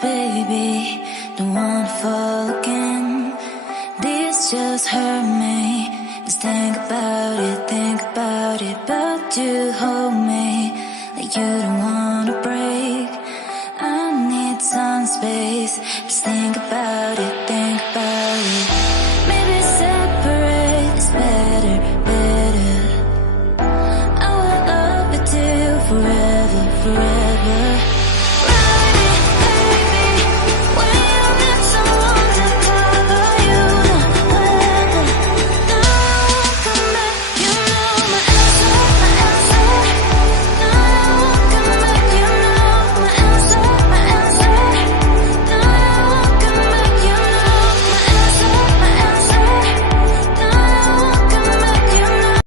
baby, don't wanna fall again. This just hurt me. Just think about it, but you hold me like you don't wanna